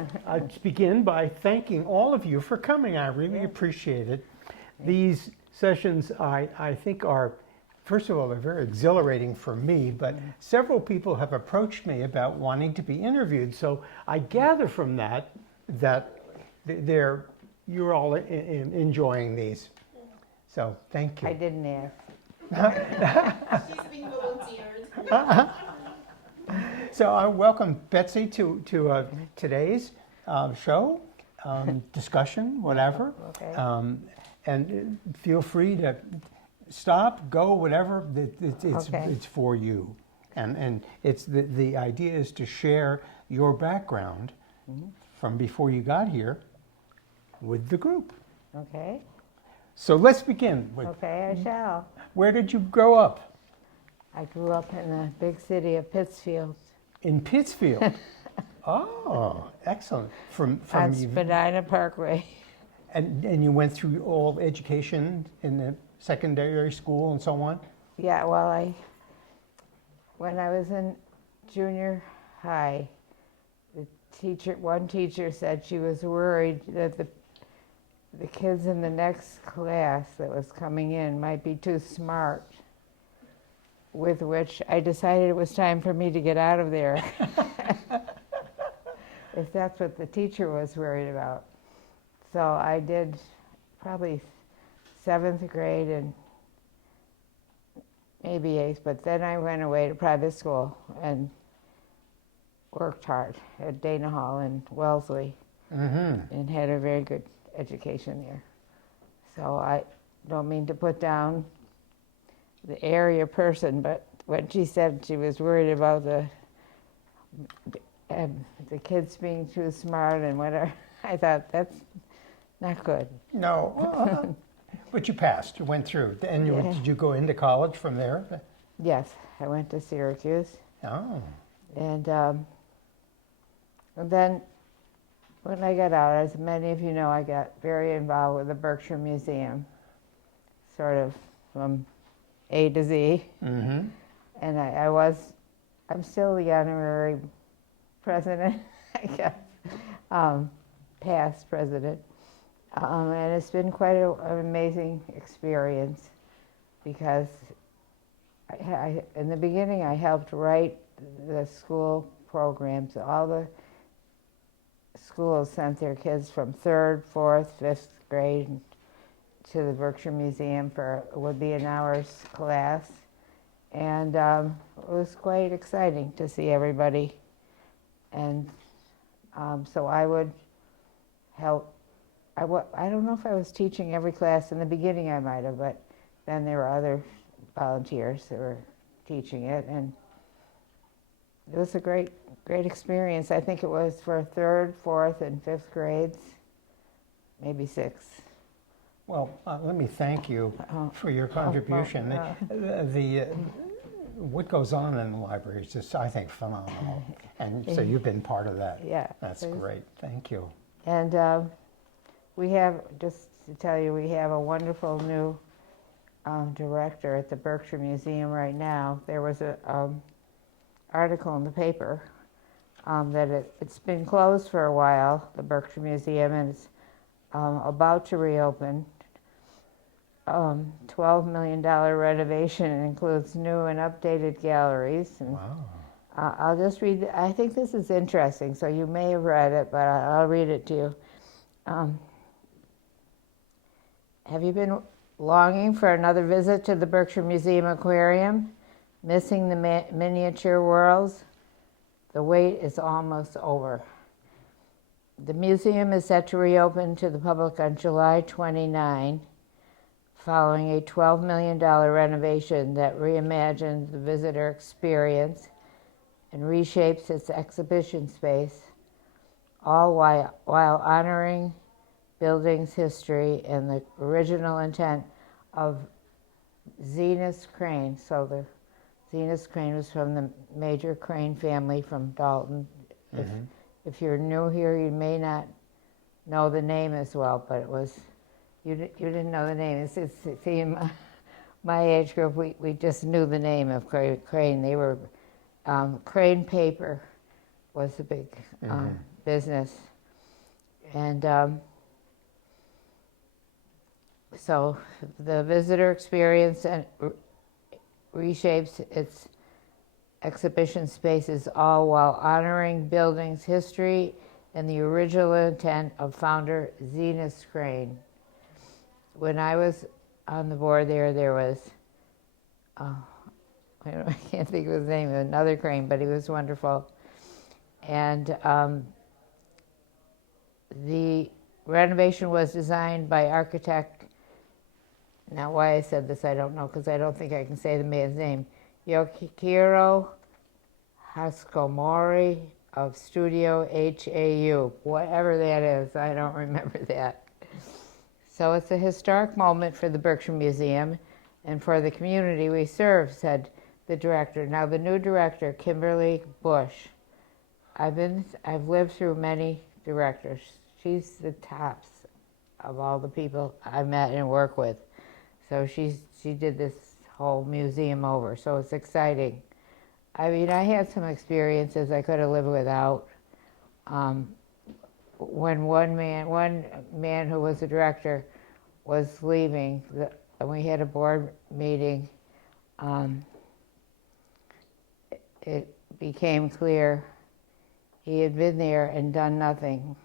Well, I'd begin by thanking all of you for coming. I really appreciate it. These sessions, I think, are, first of all, they're very exhilarating for me, but several people have approached me about wanting to be interviewed. So I gather from that you're all enjoying these. So thank you. I didn't ask. She's being volunteered. So I welcome Betsey to today's show, discussion, whatever. Okay. And feel free to stop, go, whatever. Okay. It's for you. And it's the idea is to share your background from before you got here with the group. Okay. So let's begin with, Okay, I shall. where did you grow up? I grew up in the big city of Pittsfield. In Pittsfield. Oh, excellent. From On Spadina Parkway. And you went through all education in the secondary school and so on? Yeah, well, when I was in junior high, one teacher said she was worried that the kids in the next class that was coming in might be too smart, with which I decided it was time for me to get out of there. If that's what the teacher was worried about. So I did probably 7th grade and maybe 8th, but then I went away to private school and worked hard at Dana Hall in Wellesley and had a very good education there. So I don't mean to put down the area person, but when she said she was worried about the kids being too smart and whatever, I thought that's not good. No, but you passed, you went through. And did you go into college from there? Yes, I went to Syracuse. Oh. And then when I got out, as many of you know, I got very involved with the Berkshire Museum, sort of from A to Z. Mm-hmm. And I'm still the honorary president, I guess, past president. And it's been quite an amazing experience because in the beginning I helped write the school programs. All the schools sent their kids from 3rd, 4th, 5th grade to the Berkshire Museum for it would be an hour's class. And it was quite exciting to see everybody. And so I would help. I don't know if I was teaching every class. In the beginning I might have, but then there were other volunteers that were teaching it. And it was a great experience. I think it was for 3rd, 4th, and 5th grades, maybe 6th. Well, let me thank you for your contribution. What goes on in the library is just, I think, phenomenal. And so you've been part of that. Yeah. That's great. Thank you. And we have, just to tell you, we have a wonderful new director at the Berkshire Museum right now. There was an article in the paper that it's been closed for a while, the Berkshire Museum, and it's about to reopen. $12 million renovation. It includes new and updated galleries. And Wow. I'll just read, I think this is interesting, so you may have read it, but I'll read it to you. Have you been longing for another visit to the Berkshire Museum Aquarium? Missing the miniature worlds? The wait is almost over. The museum is set to reopen to the public on July 29, following a $12 million renovation that reimagines the visitor experience and reshapes its exhibition space, all while honoring building's history and the original intent of Zenas Crane. So the Zenas Crane was from the major Crane family from Dalton. If you're new here, you may not know the name as well, but it was, you didn't know the name. See, in my age group, we just knew the name of Crane. They were, Crane Paper was a big business. And so the visitor experience and reshapes its exhibition spaces, all while honoring buildings' history and the original intent of founder Zenas Crane. When I was on the board there was, I can't think of his name, another Crane, but he was wonderful. And the renovation was designed by architect, now why I said this I don't know, because I don't think I can say the man's name, Yokihiro Haskomori of Studio HAU, whatever that is, I don't remember that. So it's a historic moment for the Berkshire Museum and for the community we serve, said the director. Now the new director, Kimberly Bush, I've lived through many directors. She's the tops of all the people I met and work with. So she did this whole museum over, so it's exciting. I mean, I had some experiences I could have lived without. When one man who was the director was leaving, and we had a board meeting, it became clear he had been there and done nothing.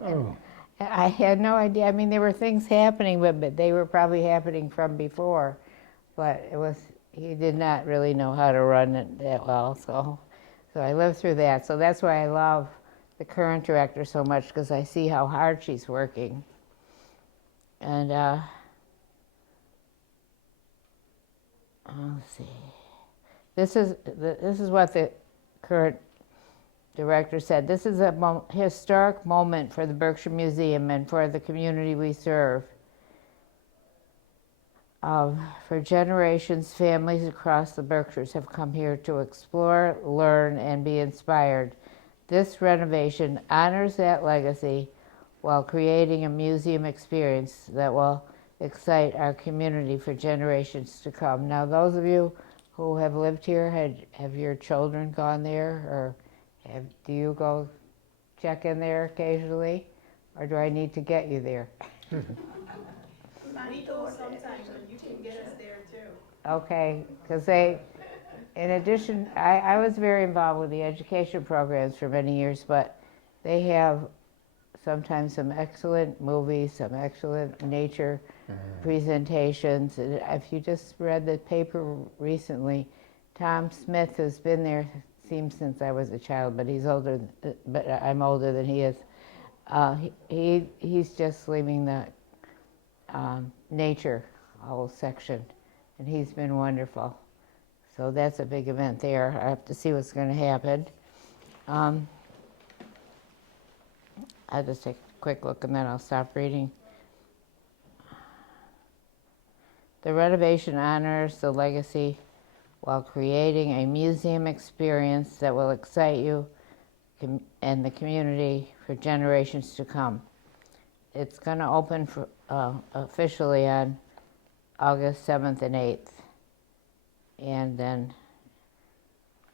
Oh. I had no idea. I mean, there were things happening, but they were probably happening from before. But he did not really know how to run it that well. So I lived through that. So that's why I love the current director so much, because I see how hard she's working. And let's see. This is what the current director said. This is a historic moment for the Berkshire Museum and for the community we serve. For generations, families across the Berkshires have come here to explore, learn, and be inspired. This renovation honors that legacy while creating a museum experience that will excite our community for generations to come. Now, those of you who have lived here, have your children gone there, or do you go check in there occasionally, or do I need to get you there? We go sometimes, but you can get us there too. Okay, because in addition, I was very involved with the education programs for many years, but they have sometimes some excellent movies, some excellent nature presentations. And if you just read the paper recently, Tom Smith has been there, seems since I was a child, but he's older, but I'm older than he is. He's just leaving the nature whole section, and he's been wonderful. So that's a big event there. I have to see what's going to happen. I'll just take a quick look and then I'll stop reading. The renovation honors the legacy while creating a museum experience that will excite you and the community for generations to come. It's going to open for, officially on August 7th and 8th. And then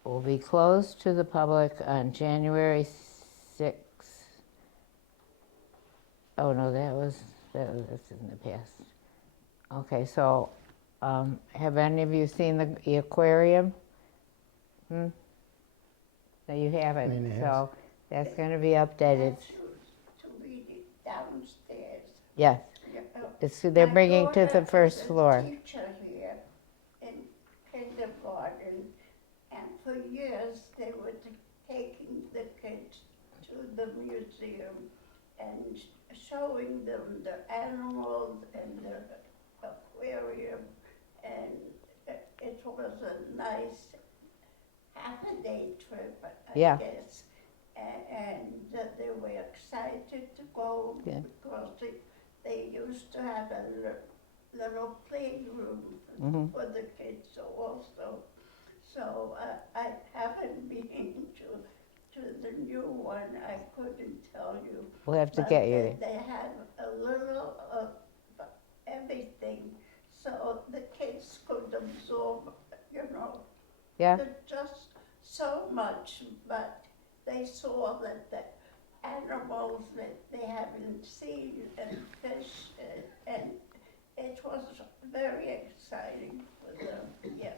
will be closed to the public on January 6th. Oh no, that's in the past. Okay, so have any of you seen the aquarium? No, you haven't. Lena has. So that's going to be updated. To be downstairs. Yes, they're bringing to the first floor. My daughter is a teacher here in kindergarten, and for years they were taking the kids to the museum and showing them the animals and the aquarium, and it was a nice half-a-day trip, I Yeah. guess. And they were excited to go because they used to have a little playroom for the kids also. So I haven't been to the new one. I couldn't tell you. We'll have to But get you there. They have a little of everything, so the kids could absorb, Yeah, just so much. But they saw that the animals, that they having sea and fish, and it was very exciting for them, yes.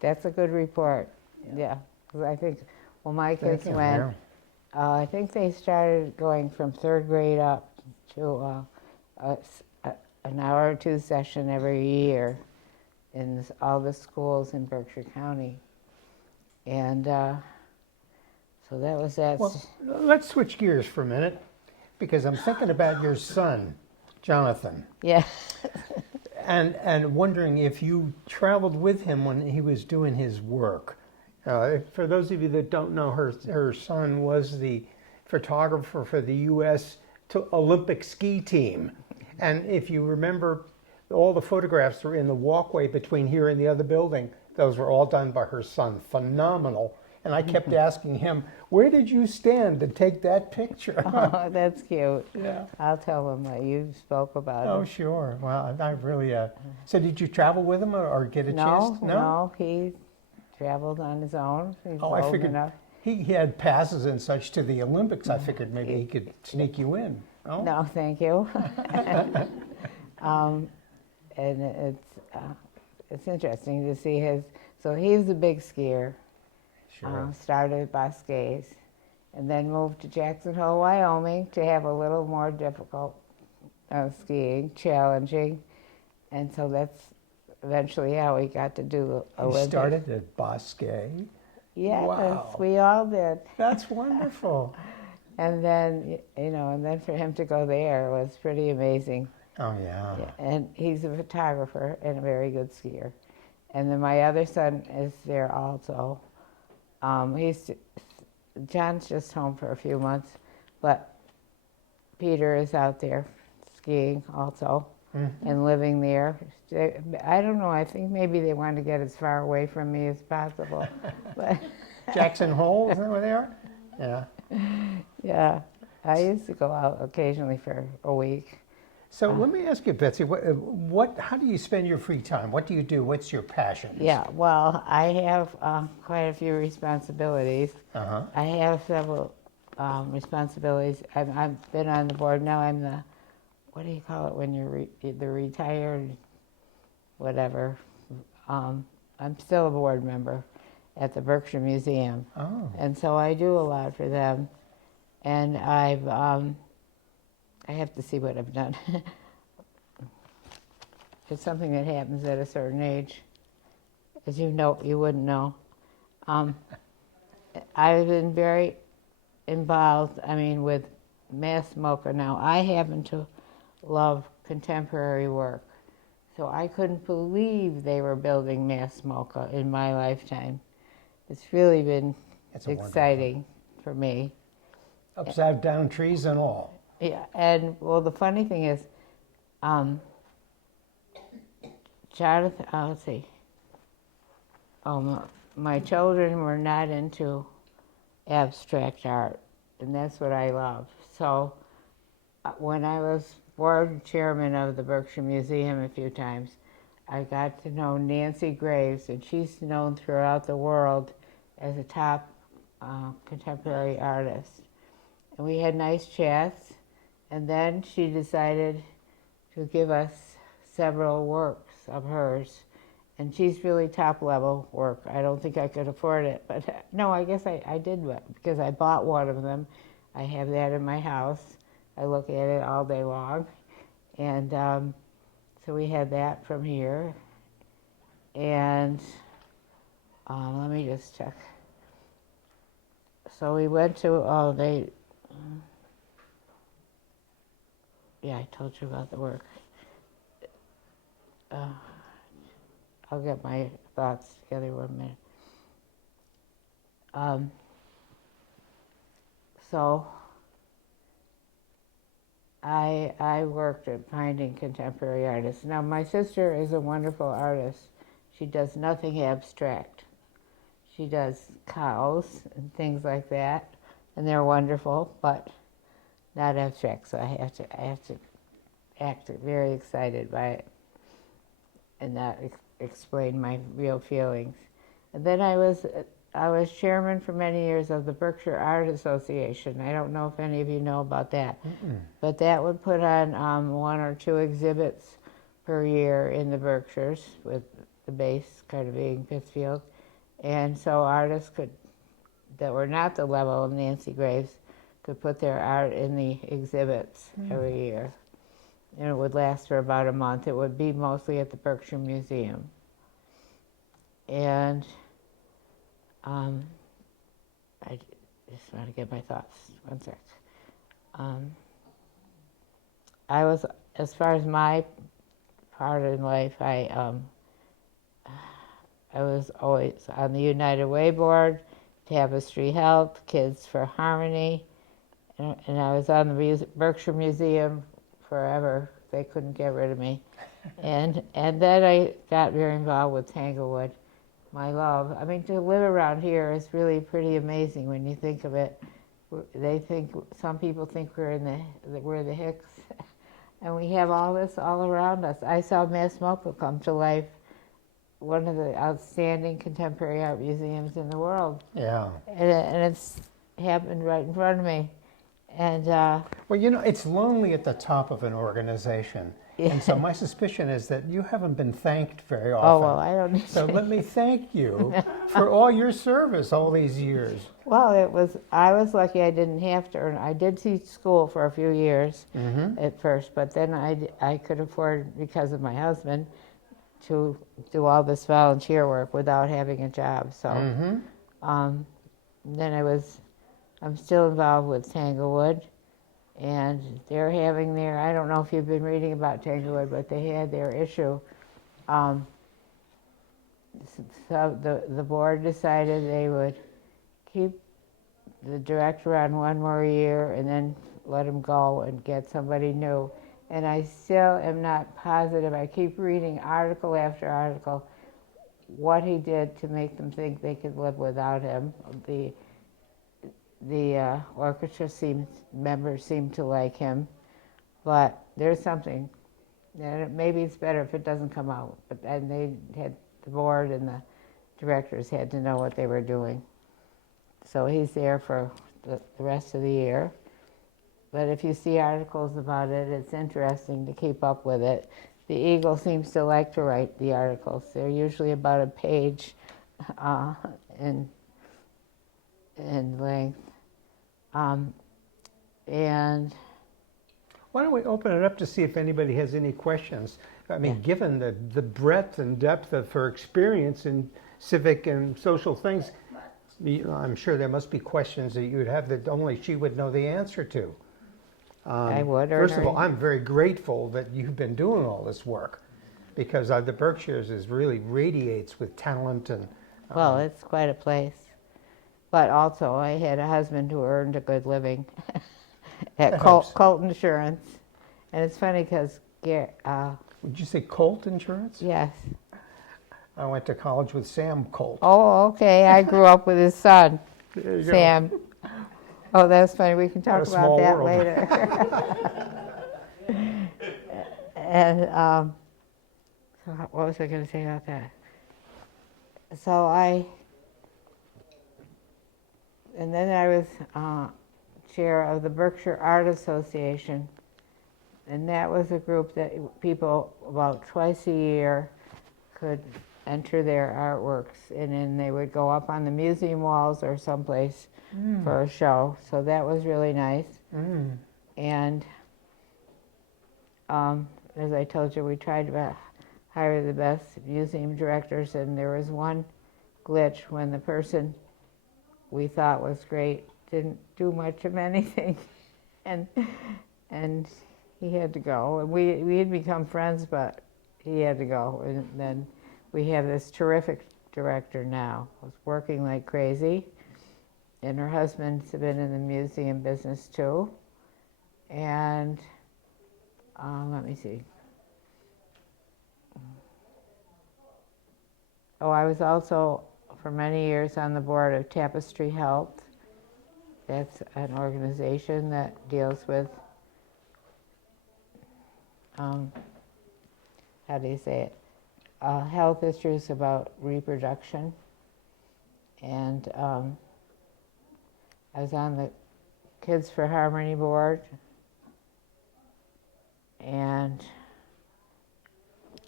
That's a good report. Yeah, 'cause I think, well, my kids Thank you, went, yeah. I think they started going from third grade up to an hour or two session every year in all the schools in Berkshire County. And so that was that. Well, let's switch gears for a minute, because I'm thinking about your son, Jonathan, Yeah. and wondering if you traveled with him when he was doing his work. For those of you that don't know, her son was the photographer for the U.S. Olympic ski team. And if you remember, all the photographs were in the walkway between here and the other building. Those were all done by her son. Phenomenal. And I kept asking him, where did you stand to take that picture? Oh, that's cute. Yeah. I'll tell him that you spoke about Oh, it. sure. Well, I really... So did you travel with him or get a chance? No, he traveled on his own. He's Oh, I old figured enough. he had passes and such to the Olympics. I figured maybe he could sneak you in. Oh? No, thank you. And it's interesting to see his. So he's a big skier. Sure. Started at Bosques, and then moved to Jackson Hole, Wyoming, to have a little more difficult skiing, challenging, and so that's eventually how we got to do the You Olympics. started at Bosque. Yes, Wow. we all did. That's wonderful. And then, and then for him to go there was pretty amazing. Oh, yeah. Yeah, and he's a photographer and a very good skier. And then my other son is there also. John's just home for a few months, but Peter is out there skiing also and living there. I don't know, I think maybe they want to get as far away from me as possible. But Jackson Hole, is that where they are? Yeah. yeah, I used to go out occasionally for a week. So let me ask you, Betsy, how do you spend your free time? What do you do? What's your passion? Yeah, well, I have quite a few responsibilities. Uh-huh. I have several responsibilities. I've been on the board now. I'm the, what do you call it when you're the retired, whatever. I'm still a board member at the Berkshire Museum. Oh. And so I do a lot for them. And I have to see what I've done. It's something that happens at a certain age. As you know, you wouldn't know. I've been very involved, with Mass MoCA now. I happen to love contemporary work. So I couldn't believe they were building Mass MoCA in my lifetime. It's really been exciting for me. Upside down trees and all. Yeah, and well, the funny thing is, Jonathan, let's see. My children were not into abstract art, and that's what I love. So when I was board chairman of the Berkshire Museum a few times, I got to know Nancy Graves, and she's known throughout the world as a top contemporary artist. And we had nice chats. And then she decided to give us several works of hers. And she's really top level work. I don't think I could afford it, but no, I guess I did, because I bought one of them. I have that in my house. I look at it all day long. And so we had that from here. And let me just check. So we went to, yeah, I told you about the work. I'll get my thoughts together 1 minute. So I worked at finding contemporary artists. Now my sister is a wonderful artist. She does nothing abstract. She does cows and things like that, and they're wonderful, but not abstract. So I have to act very excited by it and not explain my real feelings. And then I was I was chairman for many years of the Berkshire Art Association. I don't know if any of you know about that. But that would put on 1 or 2 exhibits per year in the Berkshires, with the base kind of being Pittsfield. And so artists that were not the level of Nancy Graves could put their art in the exhibits every year. And it would last for about a month. It would be mostly at the Berkshire Museum. And I just want to get my thoughts. One sec. I was, as far as my part in life, I was always on the United Way board, Tapestry Health, Kids for Harmony, and I was on the Berkshire Museum forever. They couldn't get rid of me. And then I got very involved with Tanglewood, my love. I mean, to live around here is really pretty amazing when you think of it. Some people think we're the Hicks, and we have all this all around us. I saw Massmoka come to life, one of the outstanding contemporary art museums in the world. Yeah. And it's happened right in front of me. And Well, you know, it's lonely at the top of an organization. And so my suspicion is that you haven't been thanked very often. oh well, I don't need So to. let me thank you for all your service all these years. Well, I was lucky I didn't have to earn. I did teach school for a few years at first, but then I could afford, because of my husband, to do all this volunteer work without having a job. So then I'm still involved with Tanglewood, and they're having I don't know if you've been reading about Tanglewood, but they had their issue. So the board decided they would keep the director on 1 more year and then let him go and get somebody new. And I still am not positive. I keep reading article after article what he did to make them think they could live without him. The orchestra members seem to like him, but there's something. And maybe it's better if it doesn't come out. And the board and the directors had to know what they were doing. So he's there for the rest of the year. But if you see articles about it, it's interesting to keep up with it. The Eagle seems to like to write the articles. They're usually about a page in length. And Why don't we open it up to see if anybody has any questions? I mean, given the breadth and depth of her experience in civic and social things, I'm sure there must be questions that you would have that only she would know the answer to. I would. First of all, I'm very grateful that you've been doing all this work, because the Berkshires really radiates with talent and. Well, it's quite a place. But also, I had a husband who earned a good living at Colt Insurance. And it's funny because, Would you say Colt Insurance? yes. I went to college with Sam Colt. Oh, okay. I grew up with his son, There you go. Sam. Oh, that's funny. We can talk What a about small that world. later. And so what was I going to say about that? So and then I was chair of the Berkshire Art Association, and that was a group that people about twice a year could enter their artworks, and then they would go up on the museum walls or someplace for a show. So that was really nice. And as I told you, we tried to hire the best museum directors, and there was one glitch when the person we thought was great didn't do much of anything, and he had to go. And we had become friends, but he had to go. And then we have this terrific director now who's working like crazy, and her husband's been in the museum business too. And let me see. Oh, I was also for many years on the board of Tapestry Health. That's an organization that deals with, how do you say it, health issues about reproduction. And I was on the Kids for Harmony board. And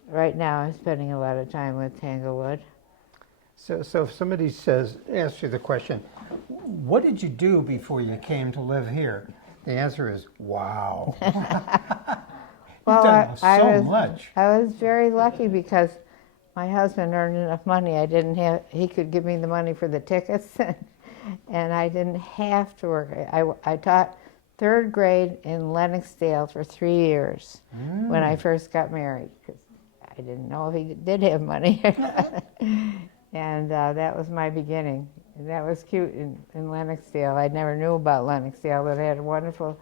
right now I'm spending a lot of time with Tanglewood. So if somebody asks you the question, what did you do before you came to live here? The answer is, wow. You've done so much. I was very lucky because my husband earned enough money. He could give me the money for the tickets, and I didn't have to work. I taught third grade in Lennoxdale for 3 years when I first got married, because I didn't know if he did have money. And that was my beginning. And that was cute in Lennoxdale. I never knew about Lennoxdale, but I had a wonderful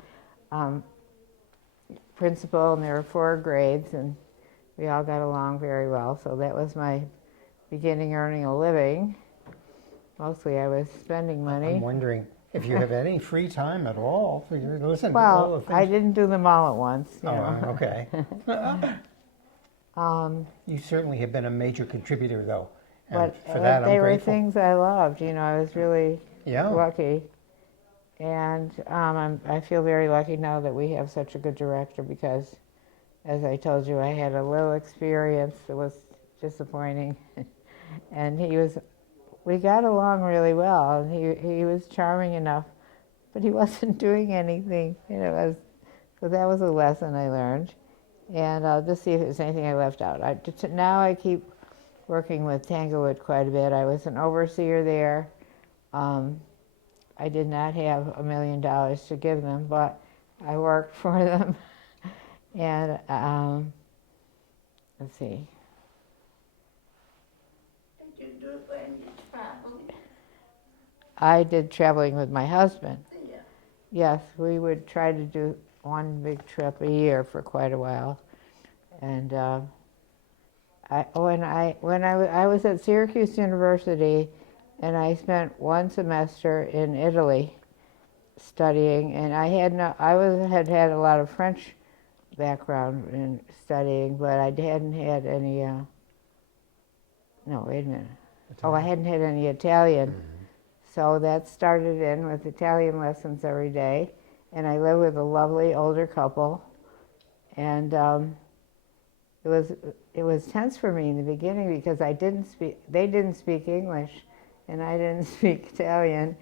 principal, and there were 4 grades, and we all got along very well. So that was my beginning earning a living. Mostly I was spending money. I'm wondering if you have any free time at all for you to listen to all the things. Well, I didn't do them all at once. Okay. You certainly have been a major contributor, though. And But for that, they I'm were grateful. things I loved. I was really Yeah. lucky. And I feel very lucky now that we have such a good director because, as I told you, I had a little experience that was disappointing. And we got along really well. And he was charming enough, but he wasn't doing anything. So that was a lesson I learned. And I'll just see if there's anything I left out. Now I keep working with Tanglewood quite a bit. I was an overseer there. I did not have $1 million to give them, but I worked for them. And let's see. Did you do any traveling? I did traveling with my husband. Yeah. Yes, we would try to do one big trip a year for quite a while. And when I was at Syracuse University, and I spent 1 semester in Italy studying, and I had had a lot of French background in studying, but I hadn't had any. No, wait a minute. Oh, I hadn't had any Italian. So that started in with Italian lessons every day, and I lived with a lovely older couple, and it was tense for me in the beginning because they didn't speak English, and I didn't speak Italian,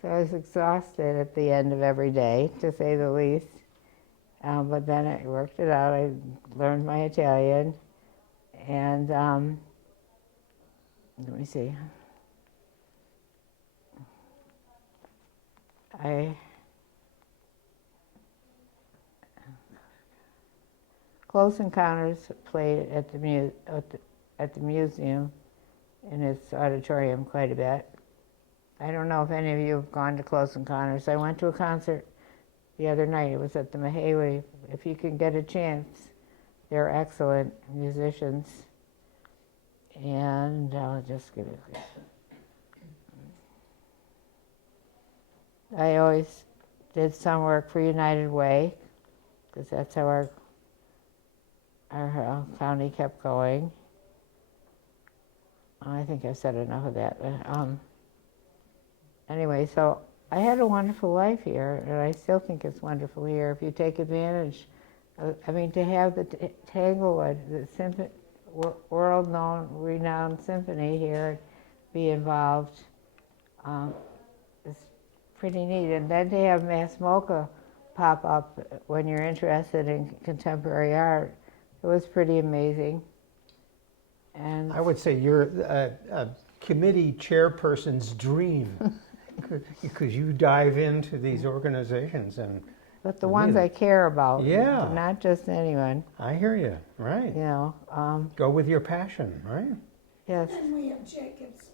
so I was exhausted at the end of every day, to say the least. But then I worked it out. I learned my Italian, and let me see. Close Encounters played at the museum in its auditorium quite a bit. I don't know if any of you have gone to Close Encounters. I went to a concert the other night. It was at the Mahawi. If you can get a chance, they're excellent musicians. And I'll just give you a quick. I always did some work for United Way, because that's how our county kept going. I think I said enough of that. But, anyway, so I had a wonderful life here, and I still think it's wonderful here if you take advantage. To have the Tanglewood, the world-known, renowned symphony here, be involved, is pretty neat. And then to have Mass MoCA pop up when you're interested in contemporary art, it was pretty amazing. And I would say you're a committee chairperson's dream because you dive into these organizations but the ones I care about, yeah, not just anyone. I hear you. Right. Go with your passion, right? Yes. And we have Jacob's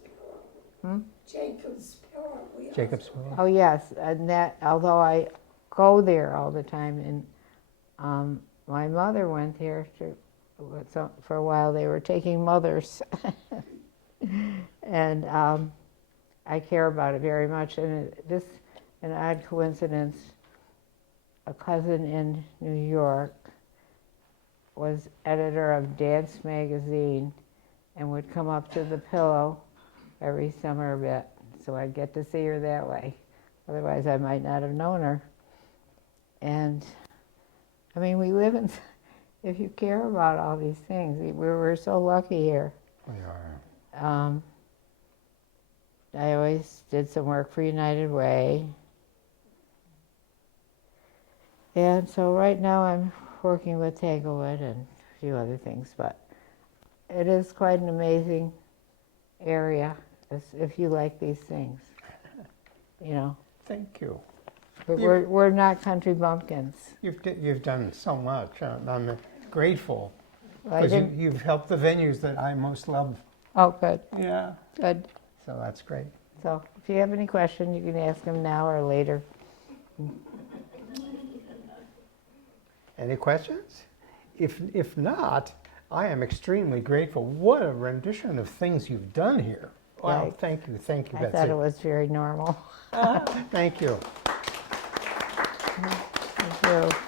Pillow. Jacob's Pillow. Jacob's Pillow. Oh yes, and that although I go there all the time, and my mother went there for a while. They were taking mothers, and I care about it very much. And just an odd coincidence. A cousin in New York was editor of Dance Magazine and would come up to the Pillow every summer a bit. so I get to see her that way. Otherwise, I might not have known her. And, I mean, we live in, if you care about all these things, we're so lucky here. We are. I always did some work for United Way. And so right now I'm working with Tanglewood and a few other things, but it is quite an amazing area if you like these things, you know. Thank you. But we're not country bumpkins. You've done so much. I'm grateful I because didn't- you've helped the venues that I most love. Oh, good, Yeah. good. So that's great. So if you have any questions, you can ask them now or later. Any questions? If not, I am extremely grateful. What a rendition of things you've done here. Wow, Right. thank you, I Betsey. thought it was very normal. Thank you. Thank you.